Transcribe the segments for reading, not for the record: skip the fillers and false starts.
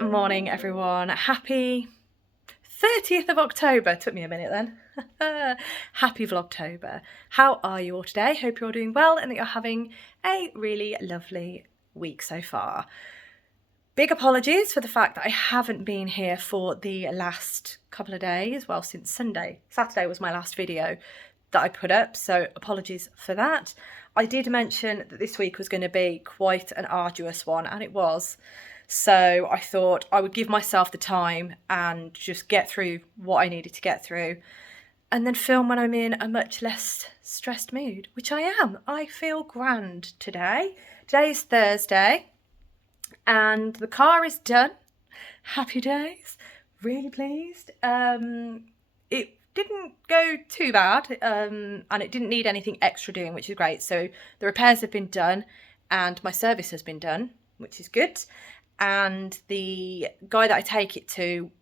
Morning everyone, happy 30th of October, took me a minute then. Happy Vlogtober. How are you all today? Hope you're all doing well and that you're having a really lovely week so far. Big apologies for the fact that I haven't been here for the last couple of days, well since Sunday. Saturday was my last video that I put up, so apologies for that. I did mention that this week was going to be quite an arduous one, and it was. So I thought I would give myself the time and just get through what I needed to get through and then film when I'm in a much less stressed mood, which I am. I feel grand today. Today is Thursday and the car is done. Happy days. Really pleased. It didn't go too bad and it didn't need anything extra doing, which is great. So the repairs have been done and my service has been done, which is good. And the guy that I take it to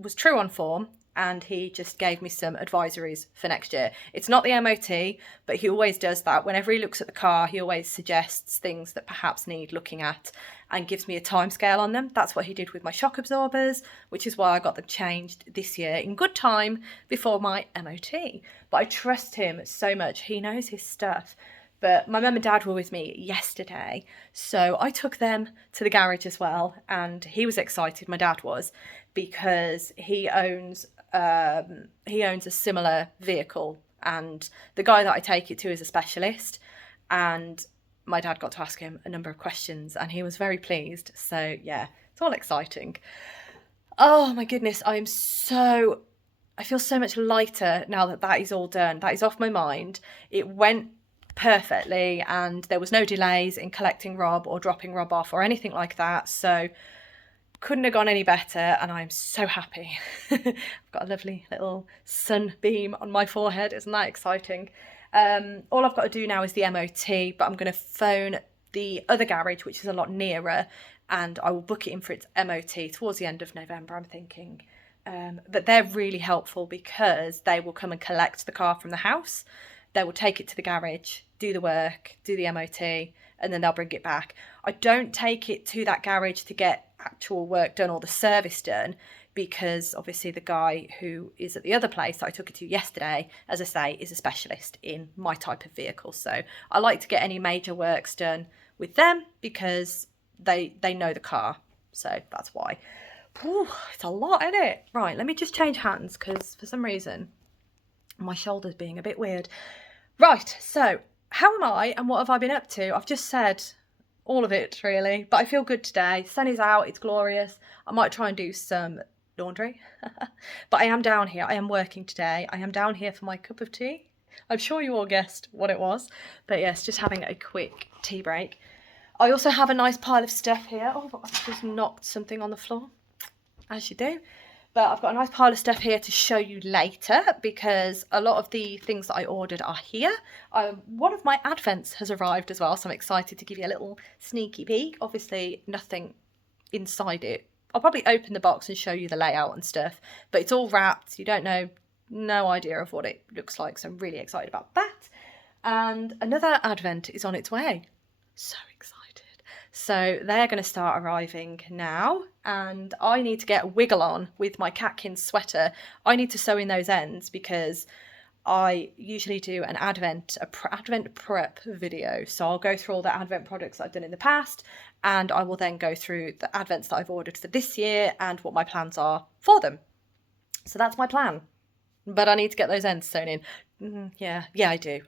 was true on form and he just gave me some advisories for next year. It's not the MOT, but he always does that. Whenever he looks at the car, he always suggests things that perhaps need looking at and gives me a timescale on them. That's what he did with my shock absorbers, which is why I got them changed this year in good time before my MOT. But I trust him so much. He knows his stuff. But my mum and dad were with me yesterday, so I took them to the garage as well, and he was excited, my dad was, because he owns a similar vehicle, and the guy that I take it to is a specialist, and my dad got to ask him a number of questions, and he was very pleased, so yeah, it's all exciting. Oh my goodness, I feel so much lighter now that that is all done. That is off my mind. It went perfectly and there was no delays in collecting Rob or dropping Rob off or anything like that, so couldn't have gone any better and I'm so happy. I've got a lovely little sunbeam on my forehead. Isn't that exciting? All I've got to do now is the MOT, but I'm going to phone the other garage which is a lot nearer and I will book it in for its MOT towards the end of November, I'm thinking. But they're really helpful because they will come and collect the car from the house. They will take it to the garage, do the work, do the MOT, and then they'll bring it back. I don't take it to that garage to get actual work done or the service done because obviously the guy who is at the other place that I took it to yesterday, as I say, is a specialist in my type of vehicle. So I like to get any major works done with them because they know the car. So that's why. Whew, it's a lot, isn't it? Right, let me just change hands because for some reason my shoulder's being a bit weird. Right, so how am I and what have I been up to? I've just said all of it really, but I feel good today. Sun is out, it's glorious. I might try and do some laundry, but I am down here. I am working today. I am down here for my cup of tea. I'm sure you all guessed what it was, but yes, just having a quick tea break. I also have a nice pile of stuff here. Oh, I've just knocked something on the floor, as you do. But I've got a nice pile of stuff here to show you later because a lot of the things that I ordered are here. One of my advents has arrived as well, so I'm excited to give you a little sneaky peek. Obviously, nothing inside it. I'll probably open the box and show you the layout and stuff, but it's all wrapped. You don't know, no idea of what it looks like, so I'm really excited about that. And another advent is on its way. So excited. So they're going to start arriving now and I need to get a wiggle on with my Catkins sweater. I need to sew in those ends because I usually do an advent prep video. So I'll go through all the advent products that I've done in the past and I will then go through the advents that I've ordered for this year and what my plans are for them. So that's my plan. But I need to get those ends sewn in. Yeah, I do.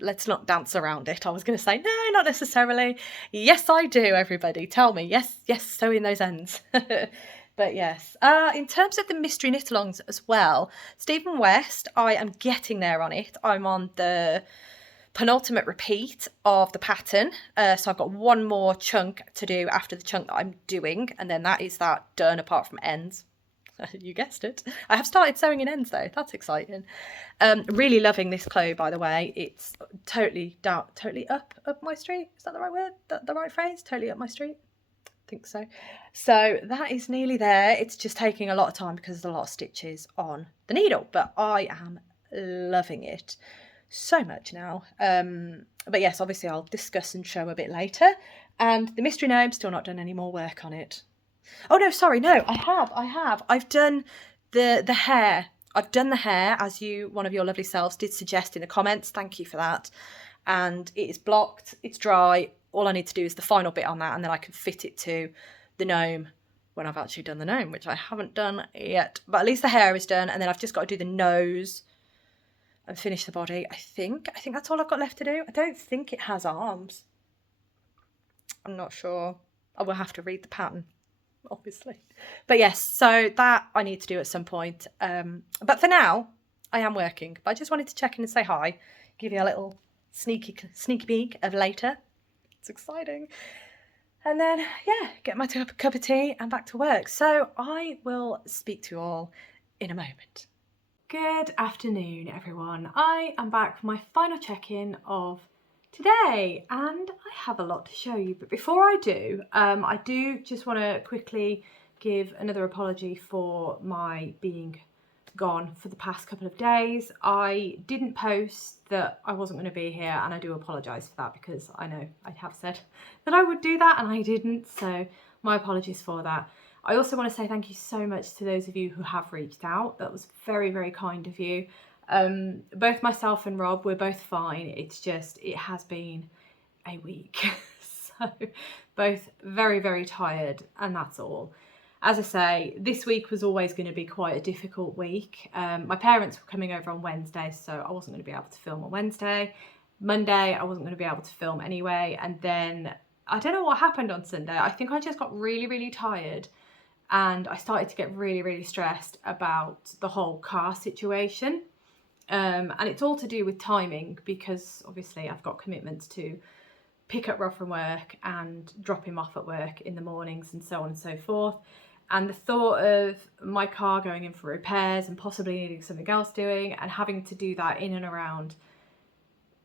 Let's not dance around it. I was going to say, no, not necessarily. Yes, I do, everybody. Tell me. Yes, sew in those ends. But yes, in terms of the mystery knit-alongs as well, Stephen West, I am getting there on it. I'm on the penultimate repeat of the pattern. So I've got one more chunk to do after the chunk that I'm doing, and then that is that done apart from ends. You guessed it. I have started sewing in ends though. That's exciting. Really loving this clothes, by the way. It's totally up my street. Is that the right word? The right phrase? Totally up my street. I think so. So that is nearly there. It's just taking a lot of time because there's a lot of stitches on the needle, but I am loving it so much now. But yes, obviously I'll discuss and show a bit later. And the mystery gnome, still not done any more work on it. Oh no, sorry, no, I have. I've done the hair. I've done the hair, as one of your lovely selves did suggest in the comments. Thank you for that. And it is blocked, it's dry. All I need to do is the final bit on that, and then I can fit it to the gnome when I've actually done the gnome, which I haven't done yet. But at least the hair is done, and then I've just got to do the nose and finish the body. I think that's all I've got left to do. I don't think it has arms. I'm not sure. I will have to read the pattern, obviously. But yes, so that I need to do at some point. But for now, I am working. But I just wanted to check in and say hi, give you a little sneaky peek of later. It's exciting. And then, yeah, get my cup of tea and back to work. So I will speak to you all in a moment. Good afternoon, everyone. I am back for my final check-in of today, and I have a lot to show you. But before I do just want to quickly give another apology for my being gone for the past couple of days. I didn't post that I wasn't going to be here, and I do apologise for that, because I know I have said that I would do that and I didn't, so my apologies for that. I also want to say thank you so much to those of you who have reached out. That was very, very kind of you. Both myself and Rob, we're both fine. It's just, it has been a week. So both very, very tired, and that's all. As I say, this week was always going to be quite a difficult week. My parents were coming over on Wednesday, so I wasn't going to be able to film on Wednesday. Monday, I wasn't going to be able to film anyway. And then, I don't know what happened on Sunday. I think I just got really, really tired. And I started to get really, really stressed about the whole car situation. And it's all to do with timing, because obviously I've got commitments to pick up Rob from work and drop him off at work in the mornings and so on and so forth. And the thought of my car going in for repairs and possibly needing something else doing, and having to do that in and around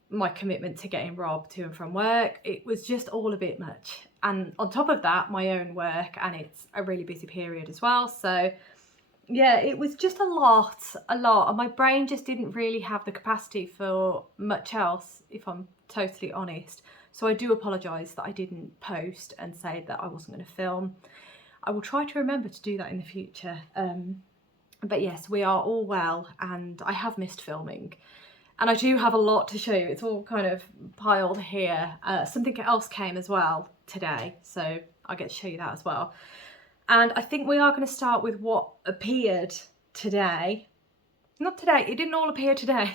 my commitment to getting Rob to and from work, it was just all a bit much. And on top of that, my own work, and it's a really busy period as well. So yeah, it was just a lot, and my brain just didn't really have the capacity for much else, if I'm totally honest. So I do apologise that I didn't post and say that I wasn't going to film. I will try to remember to do that in the future. But yes, we are all well, and I have missed filming. And I do have a lot to show you. It's all kind of piled here. Something else came as well today, so I'll get to show you that as well. And I think we are going to start with what appeared today. Not today, it didn't all appear today.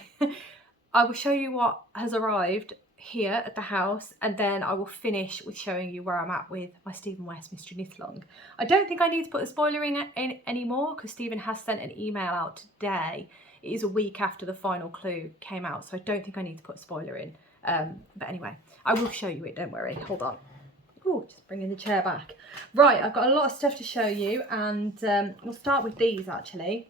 I will show you what has arrived here at the house, and then I will finish with showing you where I'm at with my Stephen West Mystery Knit Along. I don't think I need to put a spoiler in anymore, because Stephen has sent an email out today. It is a week after the final clue came out, so I don't think I need to put a spoiler in. But anyway, I will show you it, don't worry. Hold on. Oh, just bringing the chair back. Right, I've got a lot of stuff to show you, and we'll start with these actually.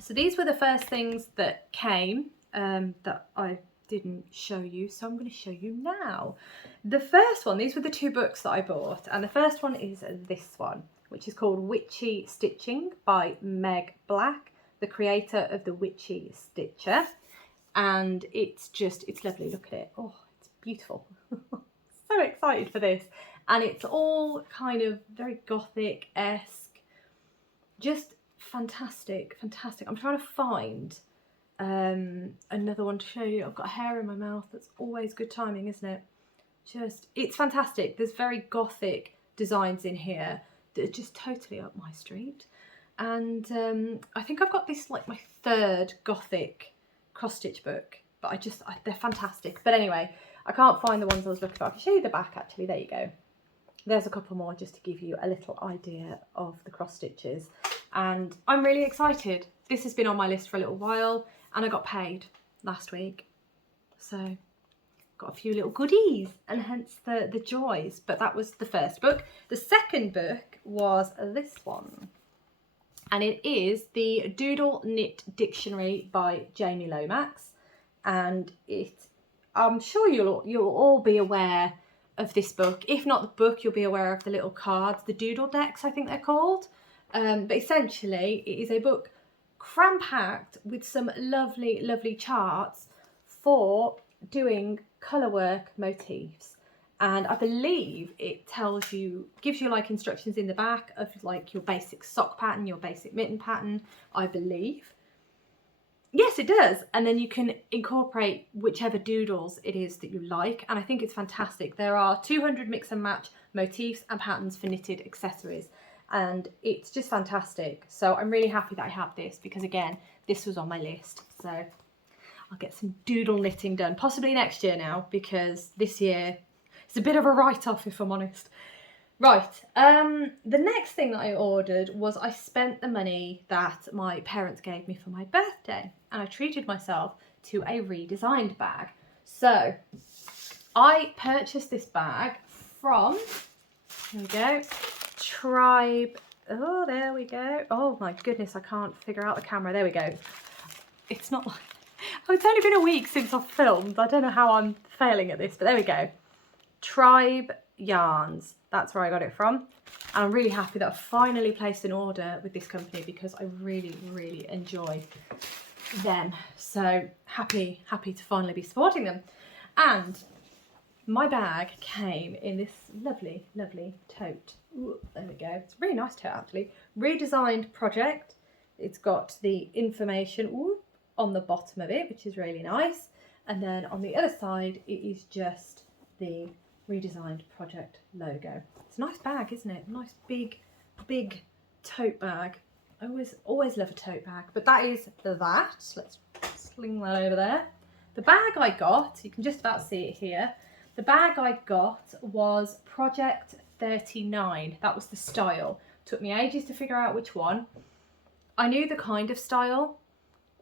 So these were the first things that came that I didn't show you, so I'm going to show you now. The first one, these were the two books that I bought, and the first one is this one, which is called Witchy Stitching by Meg Black, the creator of the Witchy Stitcher. And it's lovely. Look at it. Oh, it's beautiful. So excited for this. And it's all kind of very gothic-esque. Just fantastic, fantastic. I'm trying to find another one to show you. I've got hair in my mouth. That's always good timing, isn't it? It's fantastic. There's very gothic designs in here that are just totally up my street. And I think I've got this like my third gothic cross stitch book, but they're fantastic. But anyway, I can't find the ones I was looking for. I can show you the back actually. There you go. There's a couple more just to give you a little idea of the cross stitches. And I'm really excited. This has been on my list for a little while, and I got paid last week. So got a few little goodies, and hence the joys. But that was the first book. The second book was this one, and it is the Doodle Knit Dictionary by MemilyMakes, and I'm sure you'll all be aware of this book. If not the book, you'll be aware of the little cards, the doodle decks, I think they're called. But essentially, it is a book cram-packed with some lovely, lovely charts for doing colour work motifs. And I believe it gives you like instructions in the back of like your basic sock pattern, your basic mitten pattern, I believe. Yes, it does. And then you can incorporate whichever doodles it is that you like. And I think it's fantastic. There are 200 mix and match motifs and patterns for knitted accessories. And it's just fantastic. So I'm really happy that I have this because, again, this was on my list. So I'll get some doodle knitting done, possibly next year now, because this year it's a bit of a write-off, if I'm honest. Right, the next thing that I ordered was I spent the money that my parents gave me for my birthday, and I treated myself to a redesigned bag. So I purchased this bag from, here we go, Tribe. Oh, there we go. Oh my goodness, I can't figure out the camera. There we go. It's not like, oh, it's only been a week since I've filmed. I don't know how I'm failing at this, but there we go. Tribe Yarns. That's where I got it from. And I'm really happy that I finally placed an order with this company because I really, really enjoy them. So happy to finally be supporting them. And my bag came in this lovely, lovely tote. Ooh, there we go. It's a really nice tote, actually. Redesigned project. It's got the information on the bottom of it, which is really nice. And then on the other side, it is just the redesigned project logo. It's a nice bag, isn't it? Nice big tote bag. I always love a tote bag. But that is that. Let's sling that over there. The bag I got, you can just about see it here. The bag I got was Project 39. That was the style. Took me ages to figure out which one. I knew the kind of style,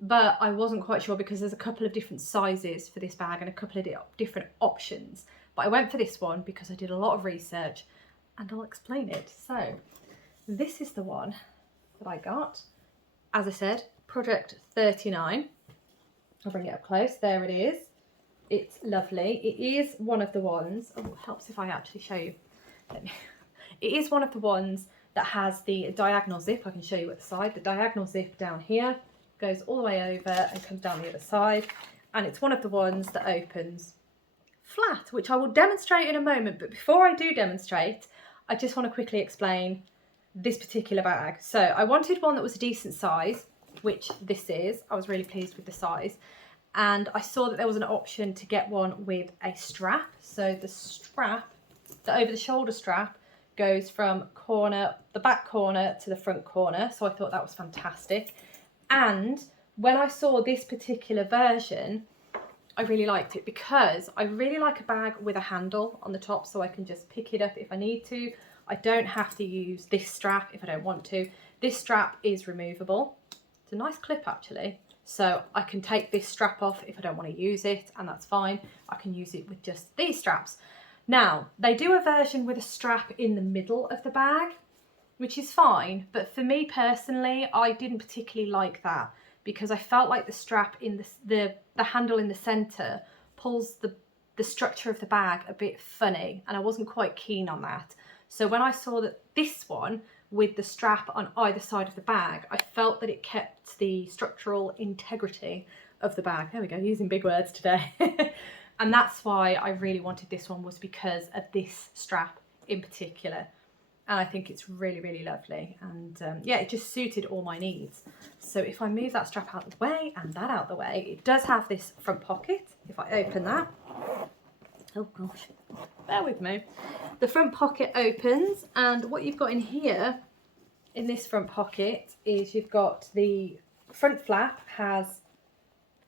but I wasn't quite sure because there's a couple of different sizes for this bag and a couple of different options. But I went for this one because I did a lot of research, and I'll explain it. So this is the one that I got. As I said, Project 39. I'll bring it up close. There it is. It's lovely. It is one of the ones, oh, it helps if I actually show you. It is one of the ones that has the diagonal zip. I can show you at the side. The diagonal zip down here goes all the way over and comes down the other side. And it's one of the ones that opens flat, which I will demonstrate in a moment. But before I do demonstrate, I just want to quickly explain this particular bag. So I wanted one that was a decent size, which this is. I was really pleased with the size. And I saw that there was an option to get one with a strap. So the strap, the over the shoulder strap, goes from the back corner to the front corner. So I thought that was fantastic. And when I saw this particular version, I really liked it because I really like a bag with a handle on the top so I can just pick it up if I need to. I don't have to use this strap if I don't want to. This strap is removable. It's a nice clip actually. So I can take this strap off if I don't want to use it, and that's fine. I can use it with just these straps. Now, they do a version with a strap in the middle of the bag, which is fine. But for me personally, I didn't particularly like that because I felt like the strap in the handle in the center pulls the structure of the bag a bit funny, and I wasn't quite keen on that. So when I saw that this one with the strap on either side of the bag, I felt that it kept the structural integrity of the bag. There we go, using big words today. And that's why I really wanted this one, was because of this strap in particular. And I think it's really, really lovely. And yeah, it just suited all my needs. So if I move that strap out of the way and that out of the way, it does have this front pocket. If I open that, oh gosh, bear with me. The front pocket opens, and what you've got in here, in this front pocket, is you've got the front flap has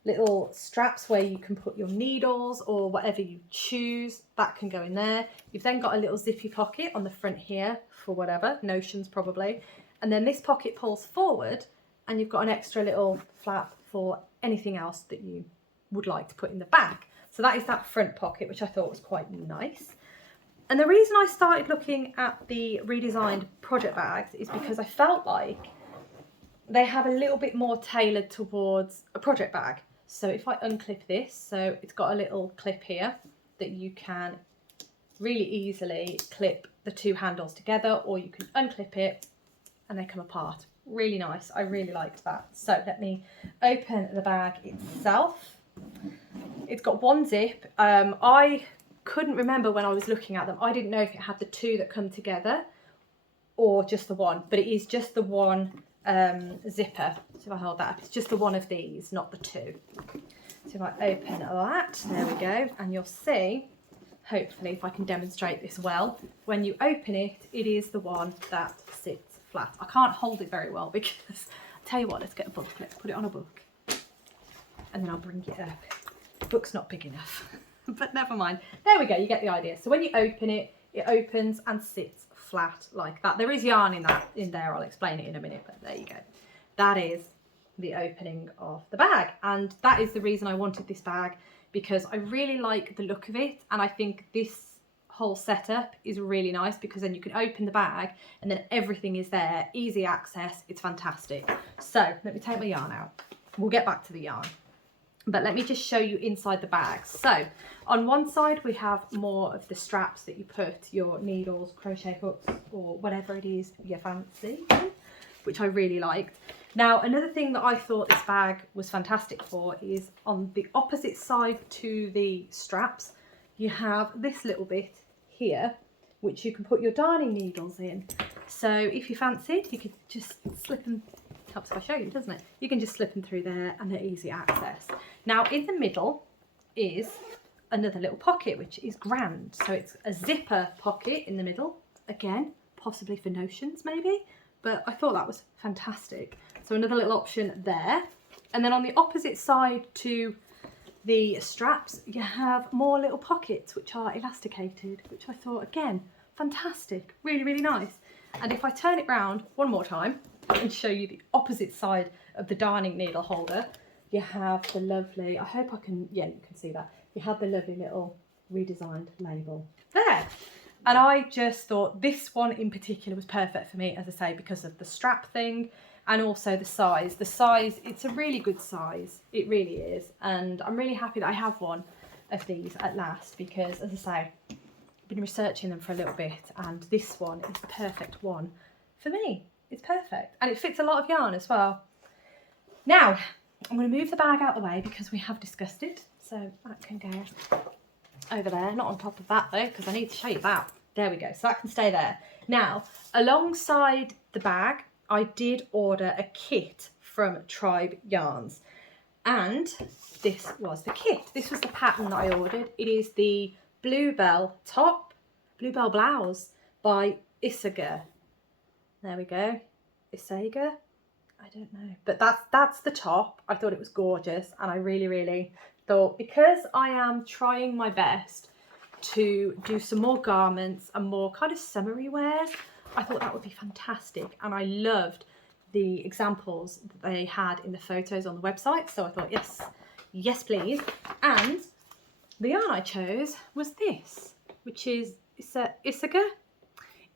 little straps where you can put your needles or whatever you choose. That can go in there. You've then got a little zippy pocket on the front here for whatever, notions probably. And then this pocket pulls forward, and you've got an extra little flap for anything else that you would like to put in the back. So that is that front pocket, which I thought was quite nice. And the reason I started looking at the redesigned project bags is because I felt like they have a little bit more tailored towards a project bag. So if I unclip this, so it's got a little clip here that you can really easily clip the two handles together, or you can unclip it and they come apart. Really nice. I really liked that. So let me open the bag itself. It's got one zip. I couldn't remember when I was looking at them. I didn't know if it had the two that come together or just the one, but it is just the one zipper. So if I hold that up, it's just the one of these, not the two. So if I open that, there we go, and you'll see, hopefully if I can demonstrate this well, when you open it, it is the one that sits flat. I can't hold it very well because, I'll tell you what, let's get a book, let's put it on a book, and then I'll bring it up. The book's not big enough, but never mind. There we go, you get the idea. So when you open it, it opens and sits flat like that. There is yarn in there, I'll explain it in a minute, but there you go. That is the opening of the bag, and that is the reason I wanted this bag, because I really like the look of it, and I think this whole setup is really nice because then you can open the bag and then everything is there, easy access. It's fantastic. So let me take my yarn out. We'll get back to the yarn, but let me just show you inside the bag. So on one side we have more of the straps that you put your needles, crochet hooks, or whatever it is you fancy, which I really liked. Now, another thing that I thought this bag was fantastic for is on the opposite side to the straps, you have this little bit here, which you can put your darning needles in. So if you fancied, you could just slip them, helps if I show you, doesn't it? You can just slip them through there and they're easy access. Now, in the middle is another little pocket, which is grand. So it's a zipper pocket in the middle, again, possibly for notions maybe, but I thought that was fantastic. So another little option there. And then on the opposite side to the straps, you have more little pockets which are elasticated, which I thought, again, fantastic, really, really nice. And if I turn it round one more time and show you the opposite side of the darning needle holder, you have the lovely, I hope I can, yeah, you can see that. You have the lovely little redesigned label there. And I just thought this one in particular was perfect for me, as I say, because of the strap thing and also the size. The size, it's a really good size. It really is. And I'm really happy that I have one of these at last because, as I say, I've been researching them for a little bit and this one is the perfect one for me. It's perfect. And it fits a lot of yarn as well. Now, I'm going to move the bag out of the way because we have discussed it. So that can go over there, not on top of that though, because I need to show you that. There we go, so that can stay there. Now, alongside the bag, I did order a kit from Tribe Yarns, and this was the kit. This was the pattern that I ordered. It is the Bluebell top, Bluebell blouse by Isaga. There we go, Isaga. I don't know, but that's the top. I thought it was gorgeous, and I really, really thought, because I am trying my best to do some more garments and more kind of summery wears, I thought that would be fantastic. And I loved the examples that they had in the photos on the website, so I thought, yes, yes please. And the yarn I chose was this, which is Isaga.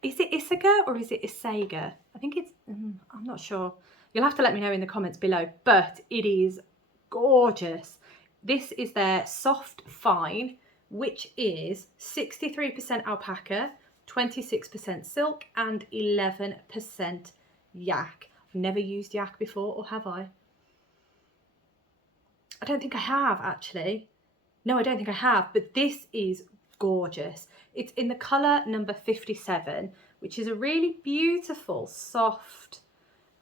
Is it Isaga or is it Isaga? I think it's, I'm not sure. You'll have to let me know in the comments below, but it is gorgeous. This is their soft fine, which is 63% alpaca, 26% silk and 11% yak. I've never used yak before, or have I? I don't think I have actually. No, I don't think I have, but this is gorgeous. It's in the colour number 57, which is a really beautiful, soft,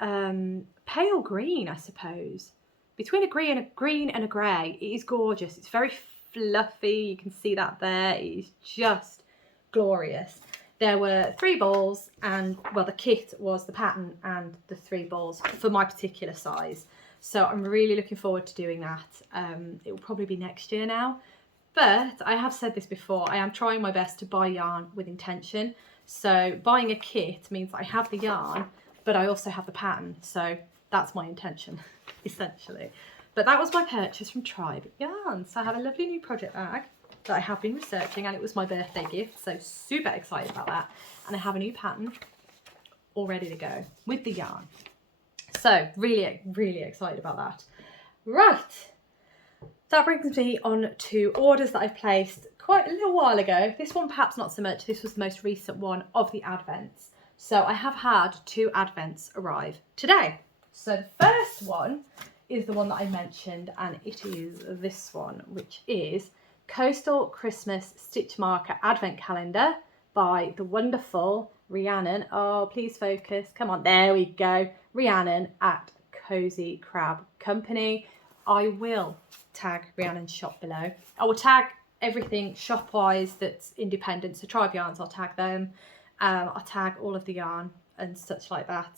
pale green, I suppose. Between a green and a grey. It is gorgeous. It's very fluffy. You can see that there. It is just glorious. There were 3 balls and, well, the kit was the pattern and the 3 balls for my particular size. So I'm really looking forward to doing that. It will probably be next year now. But I have said this before, I am trying my best to buy yarn with intention. So buying a kit means I have the yarn, but I also have the pattern. So that's my intention, essentially. But that was my purchase from Tribe Yarns. So I have a lovely new project bag that I have been researching, and it was my birthday gift, so super excited about that. And I have a new pattern all ready to go with the yarn. So really, really excited about that. Right, that brings me on to orders that I've placed quite a little while ago. This one perhaps not so much, this was the most recent one of the advents. So I have had 2 advents arrive today. So the first one is the one that I mentioned, and it is this one, which is Coastal Christmas Stitch Marker Advent Calendar by the wonderful Rhiannon. Oh, please focus. Come on, there we go. Rhiannon at Cozy Crab Company. I will tag Rhiannon's shop below. I will tag everything shop-wise that's independent. So Tribe Yarns, I'll tag them. I'll tag all of the yarn and such like that.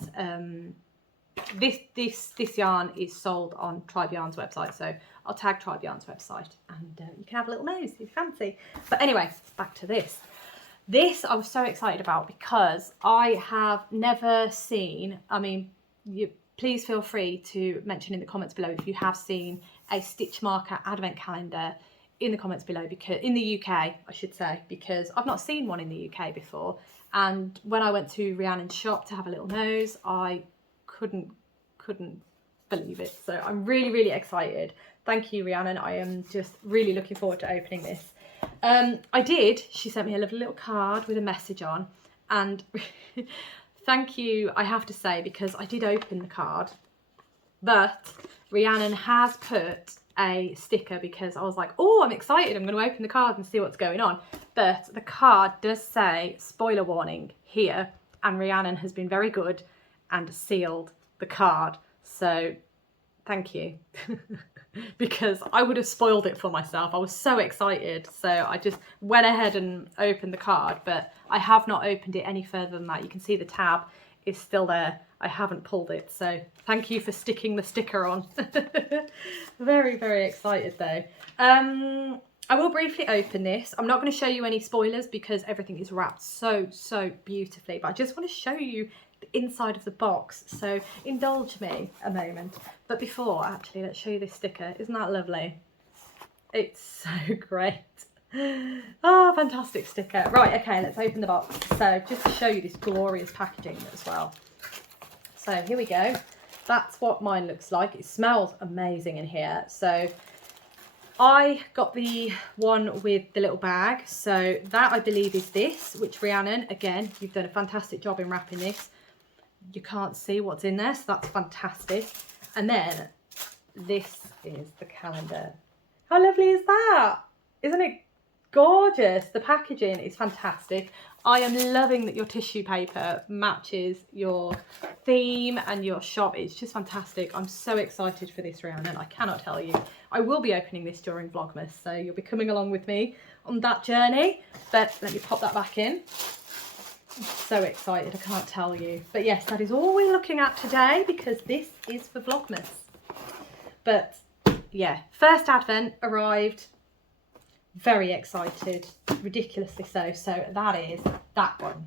This yarn is sold on Tribe Yarns website, so I'll tag Tribe Yarns website, and you can have a little nose if you fancy. But anyway, back to this. This I was so excited about because I have never seen, I mean, please feel free to mention in the comments below if you have seen a stitch marker advent calendar in the comments below, because in the UK I should say, because I've not seen one in the UK before. And when I went to Rhiannon's shop to have a little nose, I couldn't believe it. So I'm really, really excited. Thank you, Rhiannon. I am just really looking forward to opening this. She sent me a lovely little card with a message on, and thank you, I have to say, because I did open the card, but Rhiannon has put a sticker, because I was like, oh, I'm excited, I'm going to open the card and see what's going on. But the card does say spoiler warning here, and Rhiannon has been very good and sealed the card, so thank you. Because I would have spoiled it for myself. I was so excited, so I just went ahead and opened the card, but I have not opened it any further than that. You can see the tab is still there. I haven't pulled it, so thank you for sticking the sticker on. Very, very excited though. I will briefly open this. I'm not going to show you any spoilers because everything is wrapped so beautifully, but I just want to show you the inside of the box, so indulge me a moment. But before, actually, let's show you this sticker. Isn't that lovely? It's so great. Oh, fantastic sticker. Right, okay, let's open the box. So just to show you this glorious packaging as well. So here we go. That's what mine looks like. It smells amazing in here. So I got the one with the little bag. So that, I believe, is this, which Rhiannon, again, you've done a fantastic job in wrapping this. You can't see what's in there, so that's fantastic. And then this is the calendar. How lovely is that? Isn't it gorgeous? The packaging is fantastic. I am loving that your tissue paper matches your theme and your shop. It's just fantastic. I'm so excited for this, Rhiannon. I cannot tell you. I will be opening this during Vlogmas, so you'll be coming along with me on that journey. But let me pop that back in. I'm so excited, I can't tell you. But yes, that is all we're looking at today, because this is for Vlogmas. But yeah, first advent arrived. Very excited, ridiculously so. So that is that one.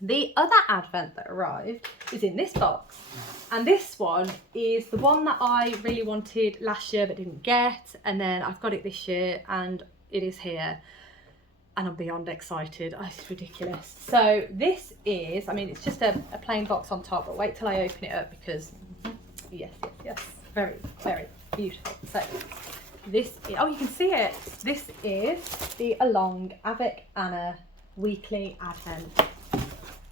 The other advent that arrived is in this box, and this one is the one that I really wanted last year but didn't get, and then I've got it this year and it is here, and I'm beyond excited. Oh, it's ridiculous. So this is, I mean, it's just a plain box on top, but wait till I open it up, because yes, very beautiful. So this is, oh, you can see it. This is the Along Avec Anna weekly advent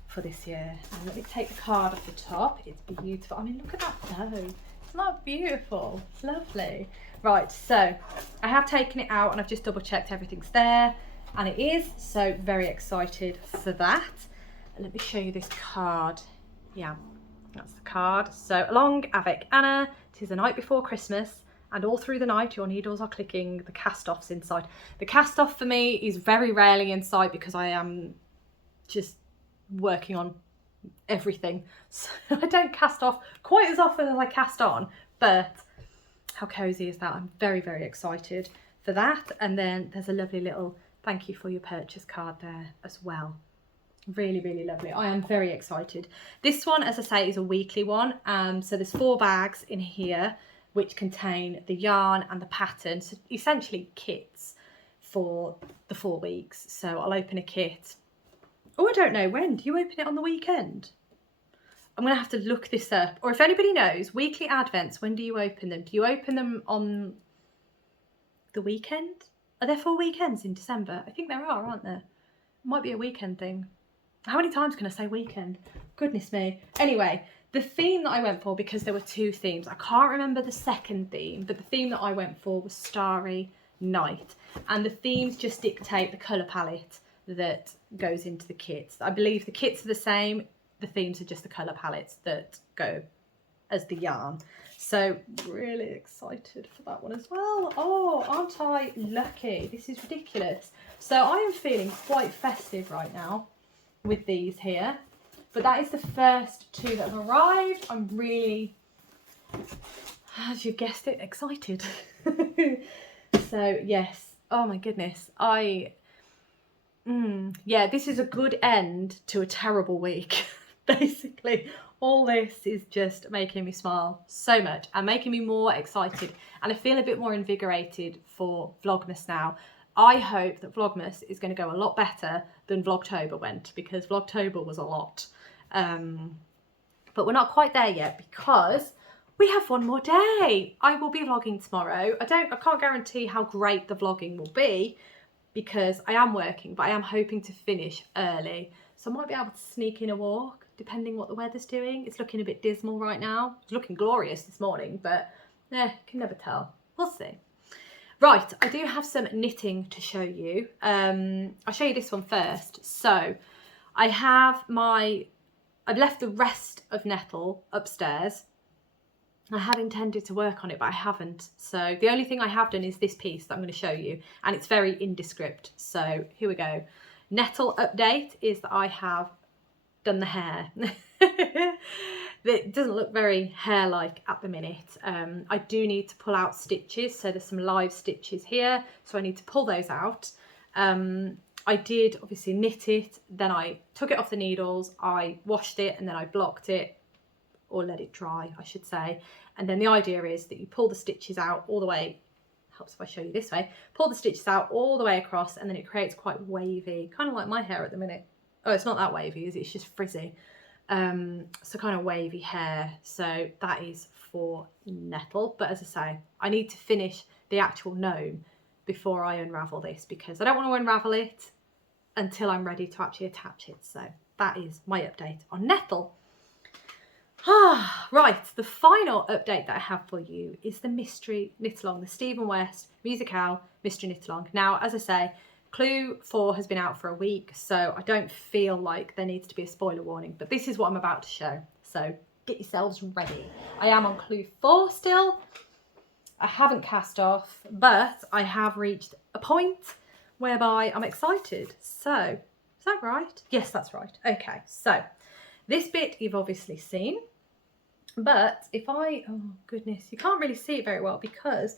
for this year. And let me take the card off the top. It's beautiful. I mean, look at that bow. Isn't that beautiful? It's lovely. Right, so I have taken it out and I've just double checked everything's there, and it is, so very excited for that. And let me show you this card. Yeah, that's the card. So Along Avec Anna, 'tis the night before Christmas, and all through the night your needles are clicking, the cast-offs inside. The cast-off for me is very rarely in sight because I am just working on everything. So I don't cast off quite as often as I cast on, but how cozy is that? I'm very excited for that. And then there's a lovely little thank you for your purchase card there as well. Really lovely. I am very excited. This one, as I say, is a weekly one. So there's 4 bags in here. which contain the yarn and the pattern, so essentially kits for the 4 weeks. So I'll open a kit. Oh, I don't know, when? Do you open it on the weekend? I'm going to have to look this up. Or if anybody knows, weekly advents, when do you open them? Do you open them on the weekend? Are there 4 weekends in December? I think there are, aren't there? It might be a weekend thing. How many times can I say weekend? Goodness me. Anyway, the theme that I went for, because there were 2 themes, I can't remember the second theme, but the theme that I went for was Starry Night. And the themes just dictate the colour palette that goes into the kits. I believe the kits are the same. The themes are just the colour palettes that go as the yarn. So really excited for that one as well. Oh, aren't I lucky? This is ridiculous. So I am feeling quite festive right now with these here. But that is the first 2 that have arrived. I'm really, as you guessed it, excited. So yes, oh my goodness. Yeah, this is a good end to a terrible week. Basically, all this is just making me smile so much and making me more excited, and I feel a bit more invigorated for Vlogmas now. I hope that Vlogmas is going to go a lot better than Vlogtober went, because Vlogtober was a lot. But we're not quite there yet, because we have 1 more day. I will be vlogging tomorrow. I can't guarantee how great the vlogging will be, because I am working, but I am hoping to finish early. So I might be able to sneak in a walk, depending what the weather's doing. It's looking a bit dismal right now. It's looking glorious this morning, but can never tell. We'll see. Right, I do have some knitting to show you. I'll show you this one first. So I've left the rest of Gnettle upstairs. I had intended to work on it, but I haven't. So the only thing I have done is this piece that I'm going to show you, and it's very indescript. So here we go. Gnettle update is that I have done the hair. It doesn't look very hair-like at the minute. I do need to pull out stitches, so there's some live stitches here, so I need to pull those out. I did obviously knit it, then I took it off the needles, I washed it, and then I blocked it, or let it dry, I should say. And then the idea is that you pull the stitches out all the way, helps if I show you this way, pull the stitches out all the way across, and then it creates quite wavy, kind of like my hair at the minute. Oh, it's not that wavy, is it? It's just frizzy. So kind of wavy hair. So that is for Gnettle. But as I say, I need to finish the actual gnome before I unravel this, because I don't want to unravel it until I'm ready to actually attach it. So that is my update on Gnettle. Right, the final update that I have for you is the Mystery Knit-Along, the Stephen West MusiKAL Mystery Knit-Along. Now, as I say, Clue 4 has been out for a week, so I don't feel like there needs to be a spoiler warning, but this is what I'm about to show, so get yourselves ready. I am on Clue 4 still. I haven't cast off, but I have reached a point whereby I'm excited. So, is that right? Yes, that's right. Okay, so this bit you've obviously seen, but if oh goodness, you can't really see it very well because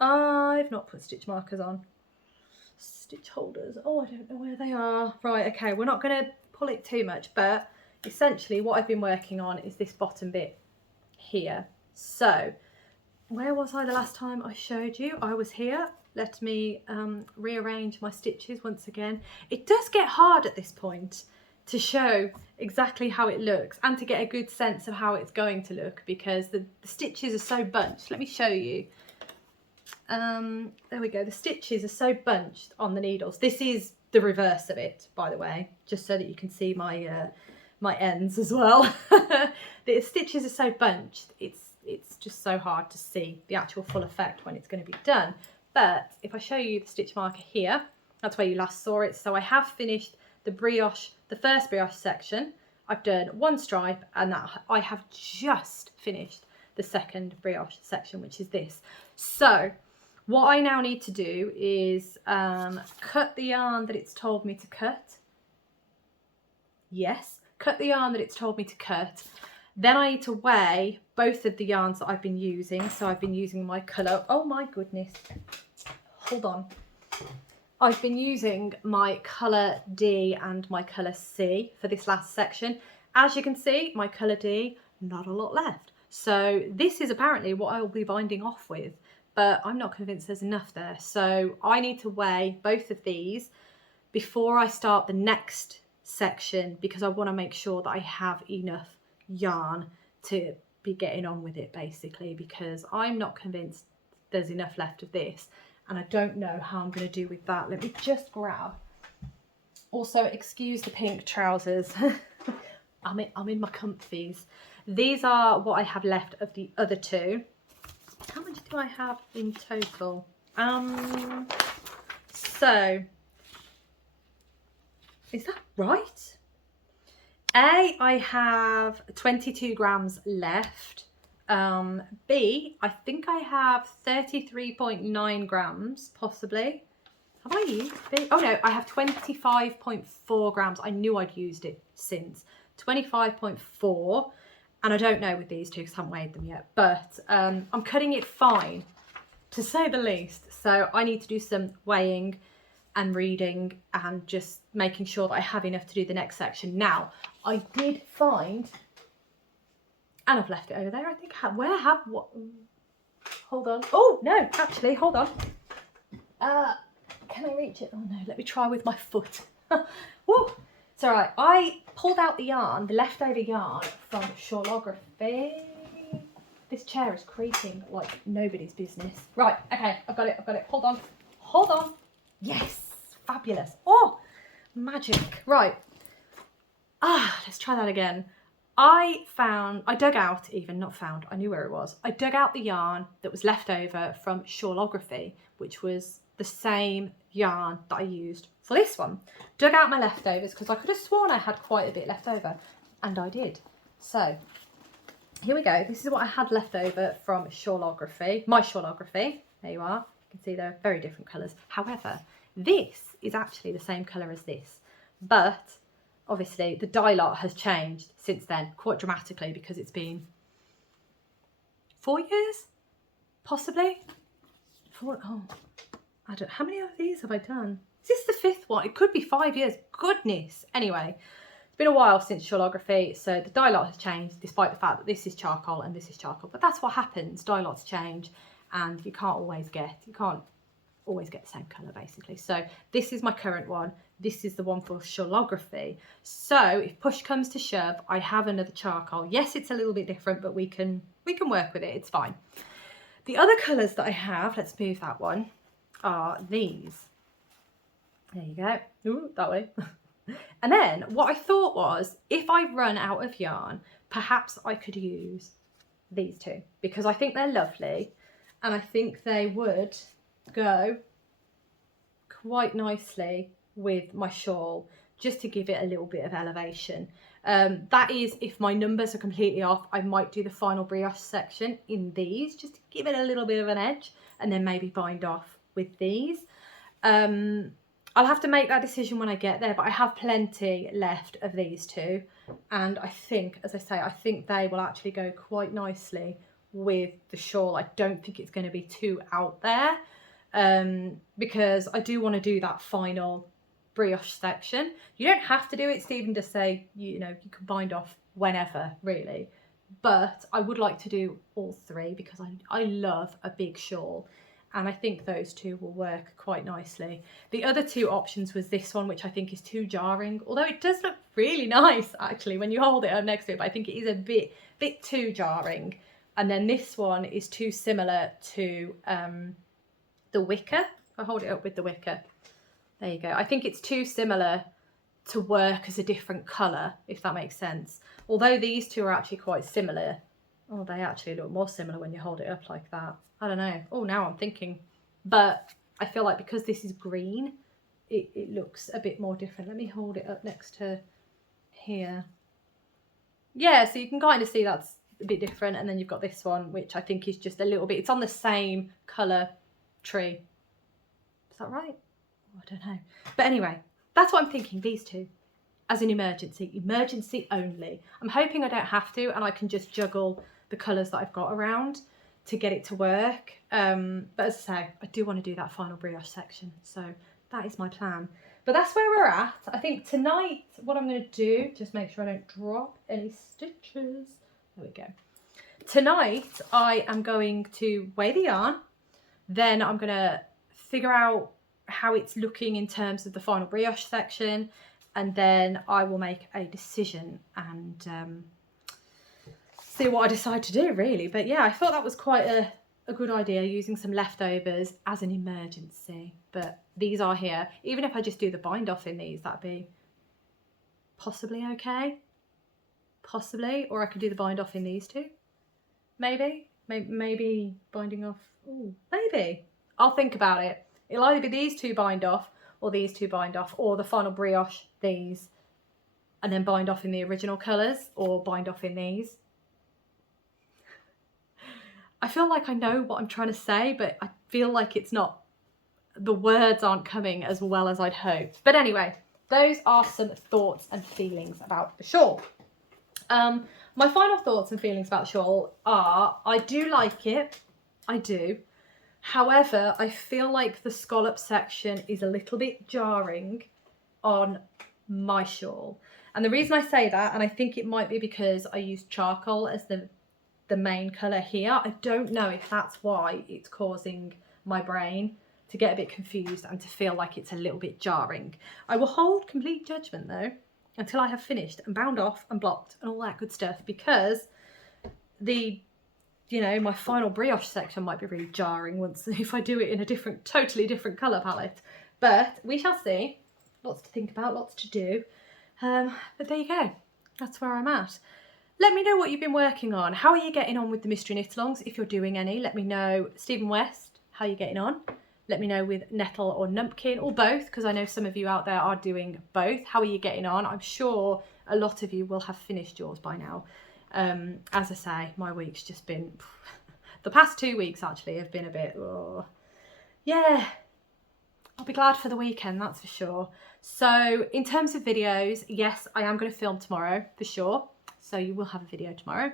I've not put stitch markers on. Stitch holders, oh, I don't know where they are. Right, okay, we're not going to pull it too much, but essentially what I've been working on is this bottom bit here. So where was I the last time I showed you? I was here. Let me rearrange my stitches once again. It does get hard at this point to show exactly how it looks and to get a good sense of how it's going to look, because the stitches are so bunched. Let me show you. There we go. The stitches are so bunched on the needles. This is the reverse of it, by the way, just so that you can see my my ends as well. The stitches are so bunched, it's just so hard to see the actual full effect when it's going to be done. But if I show you the stitch marker here, that's where you last saw it. So I have finished the brioche, the first brioche section. I've done 1 stripe, and that I have just finished the second brioche section, which is this. So what I now need to do is cut the yarn that it's told me to cut. Yes, cut the yarn that it's told me to cut. Then I need to weigh both of the yarns that I've been using. So I've been using my colour, oh my goodness, hold on. I've been using my colour D and my colour C for this last section. As you can see, my colour D, not a lot left. So this is apparently what I will be binding off with, but I'm not convinced there's enough there. So I need to weigh both of these before I start the next section, because I want to make sure that I have enough yarn to be getting on with it, basically, because I'm not convinced there's enough left of this, and I don't know how I'm going to do with that. Let me just grab. Also, excuse the pink trousers. I'm in my comfies. These are what I have left of the other two. How much do I have in total? So is that right? I have 22 grams left. B, I think I have 33.9 grams, possibly. Have I used B? Oh no, I have 25.4 grams. I knew I'd used it since. 25.4, and I don't know with these two because I haven't weighed them yet, but I'm cutting it fine, to say the least. So I need to do some weighing and reading and just making sure that I have enough to do the next section. Now, I did find, and I've left it over there, I think. What? Hold on. Oh, no, actually, hold on. Can I reach it? Oh, no, let me try with my foot. Woo! It's all right. I pulled out the yarn, the leftover yarn from Shawlography. This chair is creaking like nobody's business. Right, okay, I've got it. Hold on. Yes, fabulous. Oh, magic. Right. Let's try that again. I dug out, I knew where it was. I dug out the yarn that was left over from Shawlography, which was the same yarn that I used for this one. Dug out my leftovers because I could have sworn I had quite a bit left over, and I did. So here we go. This is what I had left over from Shawlography, my Shawlography. There you are. You can see they're very different colours. However, this is actually the same colour as this, but obviously the dye lot has changed since then quite dramatically, because it's been 4 years, possibly. I don't. How many of these have I done? Is this the 5th one? It could be 5 years. Goodness. Anyway, it's been a while since Shawlography, so the dye lot has changed, despite the fact that this is charcoal and this is charcoal. But that's what happens. Dye lots change, and you can't always get the same colour, basically. So this is my current one. This is the one for Shawlography. So if push comes to shove, I have another charcoal. Yes, it's a little bit different, but we can work with it. It's fine. The other colours that I have, let's move that one, are these. There you go. Ooh, that way. And then what I thought was, if I run out of yarn, perhaps I could use these two, because I think they're lovely, and I think they would go quite nicely with my shawl, just to give it a little bit of elevation. That is, if my numbers are completely off, I might do the final brioche section in these, just to give it a little bit of an edge, and then maybe bind off with these. I'll have to make that decision when I get there, but I have plenty left of these two, and I think, as I say, I think they will actually go quite nicely with the shawl. I don't think it's going to be too out there, because I do want to do that final brioche section. You don't have to do it. Stephen just say, you can bind off whenever, really, but I would like to do all three, because I love a big shawl, and I think those two will work quite nicely. The other two options was this one, which I think is too jarring, although it does look really nice actually when you hold it up next to it, but I think it is a bit too jarring. And then this one is too similar to the wicker. I'll hold it up with the wicker. There you go. I think it's too similar to work as a different colour, if that makes sense. Although these two are actually quite similar. Oh, they actually look more similar when you hold it up like that. I don't know. Oh, now I'm thinking. But I feel like because this is green, it looks a bit more different. Let me hold it up next to here. Yeah, so you can kind of see that's a bit different. And then you've got this one, which I think is just a little bit, it's on the same colour tree. Is that right? Oh, I don't know. But anyway, that's what I'm thinking, these two, as an emergency only. I'm hoping I don't have to, and I can just juggle the colours that I've got around to get it to work. But as I say, I do want to do that final brioche section, so that is my plan. But that's where we're at. I think tonight what I'm going to do, just make sure I don't drop any stitches. There we go. Tonight I am going to weigh the yarn, then I'm going to figure out how it's looking in terms of the final brioche section, and then I will make a decision and see what I decide to do, really. But yeah, I thought that was quite a good idea, using some leftovers as an emergency. But these are here. Even if I just do the bind off in these, that'd be possibly okay. Possibly. Or I could do the bind off in these two. Maybe binding off. Ooh, maybe. I'll think about it. It'll either be these two bind off, or these two bind off, or the final brioche, these, and then bind off in the original colours, or bind off in these. I feel like I know what I'm trying to say, but I feel like it's not, the words aren't coming as well as I'd hoped. But anyway, those are some thoughts and feelings about the shawl. My final thoughts and feelings about the shawl are, I do like it. I do. However, I feel like the scallop section is a little bit jarring on my shawl. And the reason I say that, and I think it might be because I used charcoal as the main colour here. I don't know if that's why it's causing my brain to get a bit confused and to feel like it's a little bit jarring. I will hold complete judgment though until I have finished and bound off and blocked and all that good stuff, because my final brioche section might be really jarring if I do it in a totally different colour palette. But we shall see. Lots to think about, lots to do. But there you go. That's where I'm at. Let me know what you've been working on. How are you getting on with the mystery knit-alongs, if you're doing any? Let me know. Stephen West, how are you getting on? Let me know with Gnettle or Numpkin, or both, because I know some of you out there are doing both. How are you getting on? I'm sure a lot of you will have finished yours by now. As I say, my week's just been... the past 2 weeks, actually, have been a bit... Oh, yeah. I'll be glad for the weekend, that's for sure. So, in terms of videos, yes, I am going to film tomorrow, for sure. So you will have a video tomorrow.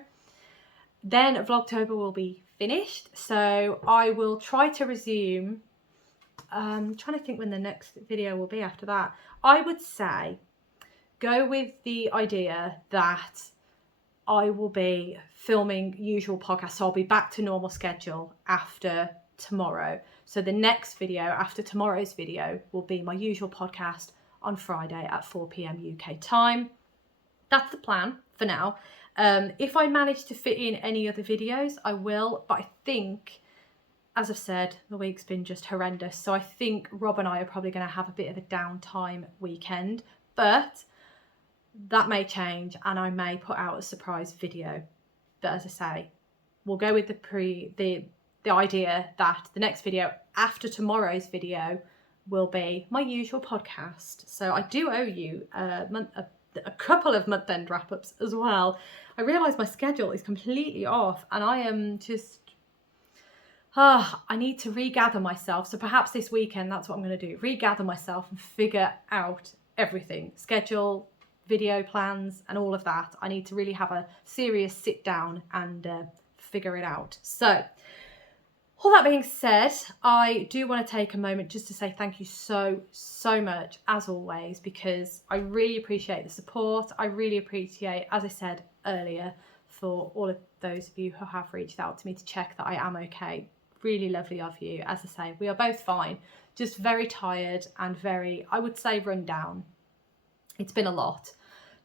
Then Vlogtober will be finished. So I will try to resume. I'm trying to think when the next video will be after that. I would say go with the idea that I will be filming usual podcasts. So I'll be back to normal schedule after tomorrow. So the next video after tomorrow's video will be my usual podcast on Friday at 4 PM UK time. That's the plan for now. If I manage to fit in any other videos, I will. But I think, as I've said, the week's been just horrendous. So I think Rob and I are probably going to have a bit of a downtime weekend. But that may change and I may put out a surprise video. But as I say, we'll go with the idea that the next video after tomorrow's video will be my usual podcast. So I do owe you a couple of month-end wrap-ups as well. I realise my schedule is completely off and I am just... I need to regather myself. So perhaps this weekend, that's what I'm going to do. Regather myself and figure out everything. Schedule, video plans and all of that. I need to really have a serious sit down and figure it out. So... all that being said, I do want to take a moment just to say thank you so much, as always, because I really appreciate the support. I really appreciate, as I said earlier, for all of those of you who have reached out to me to check that I am okay. Really lovely of you. As I say, we are both fine, just very tired and very, I would say, run down. It's been a lot.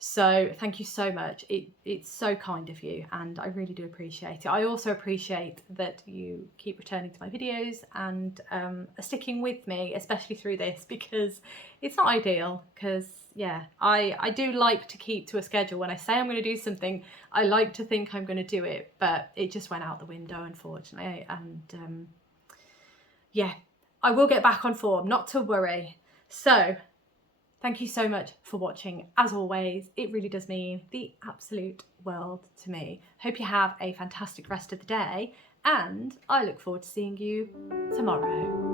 So thank you so much. It's so kind of you and I really do appreciate it. I also appreciate that you keep returning to my videos and are sticking with me, especially through this, because it's not ideal. Because yeah, I do like to keep to a schedule. When I say I'm going to do something, I like to think I'm going to do it, but it just went out the window, unfortunately. And yeah, I will get back on form, not to worry. So thank you so much for watching. As always, it really does mean the absolute world to me. Hope you have a fantastic rest of the day and I look forward to seeing you tomorrow.